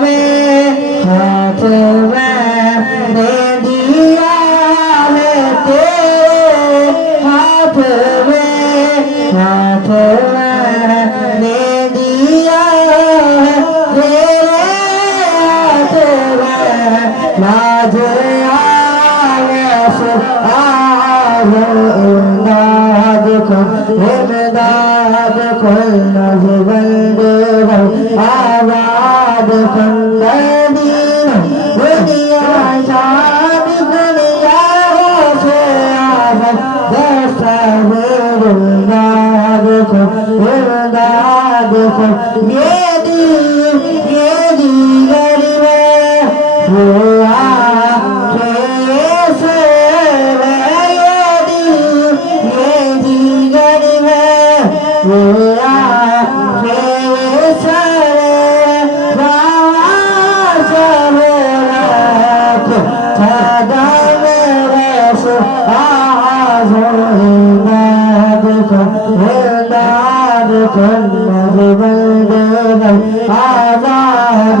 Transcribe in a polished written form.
में हाथ मैंने दिया है तेरे हाथ मैंने दिया है तेरे हाथ में लाज आवेश इमदाद को नजबंद आबाद कंदीन दुनिया शाद दुनिया से आबाद दस्तगीर इमदाद को ये दी गरीब हुआ कैसे ये दी गरीब हुआ आजाद